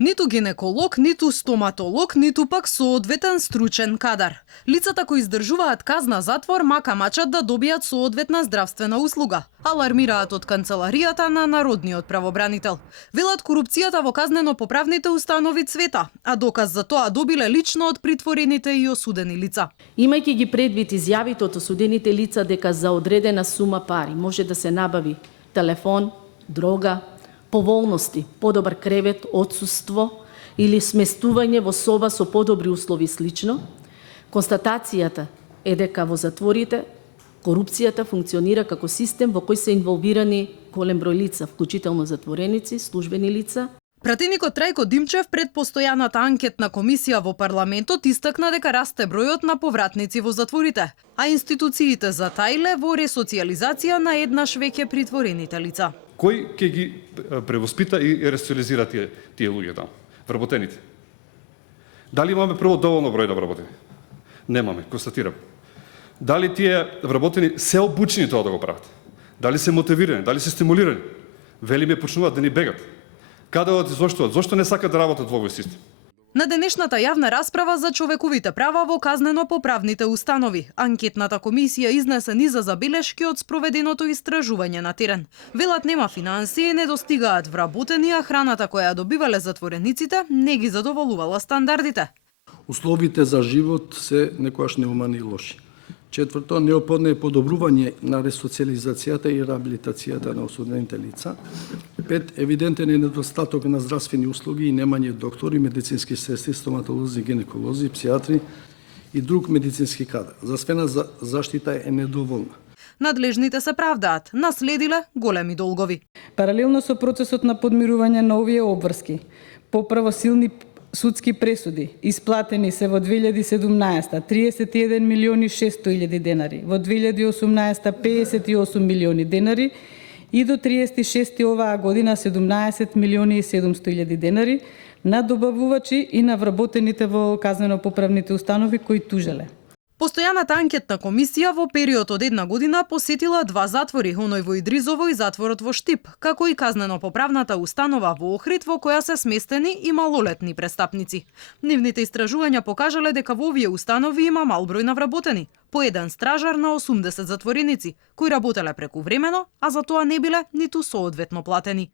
Ниту гинеколог, ниту стоматолог, ниту пак соодветен стручен кадар. Лицата кои издржуваат казна затвор мака мачат да добијат соодветна здравствена услуга. Алармираат од канцеларијата на Народниот правобранител. Велат корупцијата во казнено-поправните установи цвета, а доказ за тоа добиле лично од притворените и осудени лица. Имајќи ги предвид изјавите од осудените лица дека за одредена сума пари може да се набави телефон, дрога, поволности, подобар кревет, отсуство или сместување во соба со подобри услови и слично, констатацијата е дека во затворите корупцијата функционира како систем во кој се инволвирани голем број лица, вклучително затвореници, службени лица. Пратеникот Трајко Димчев пред постојаната анкетна комисија во парламентот истакна дека расте бројот на повратници во затворите, а институциите затаиле во ресоциализација на еднаш веќе притворените лица. Кој ќе ги превоспита и ресоциализира тие луѓе таму, вработените? Дали имаме прво доволно број на вработени? Немаме, констатирам. Дали тие вработени се обучени тоа да го прават? Дали се мотивирани? Дали се стимулирани? Велиме почнуваат да ни бегат. Каде одат и зошто? Зошто не сакаат да работат во овој систем? На денешната јавна расправа за човековите права во казнено-поправните установи, анкетната комисија изнесе низа забелешки од спроведеното истражување на терен. Велат нема финансии, недостигаат вработени, а храната која добивале затворениците не ги задоволувала стандардите. Условите за живот се некојаш неумани и лоши. Четврто, неопходно е подобрување на ресоциализацијата и реабилитацијата на осудените лица. 5. Евидентен е недостаток на здравствени услуги и немање доктори, медицински сестри, стоматолози, гинеколози, псијатри и друг медицински кадар. Здравствена заштита е недоволна. Надлежните се правдаат, наследиле големи долгови. Паралелно со процесот на подмирување на овие обврски, по правосилни судски пресуди исплатени се во 2017 31 милиони 600.000 денари, во 2018 58 милиони денари и до 36 оваа година 17 милиони и 700.000 денари на добавувачи и на вработените во казнено-поправните установи кои тужеле. Постојаната анкетна комисија во период од една година посетила 2 затвори, оној во Идризово и затворот во Штип, како и казнено-поправната установа во Охрид во која се сместени и малолетни престапници. Нивните истражувања покажале дека во овие установи има мал број на вработени, по еден стражар на 80 затвореници, кои работеле прекувремено, а за тоа не биле ниту соодветно платени.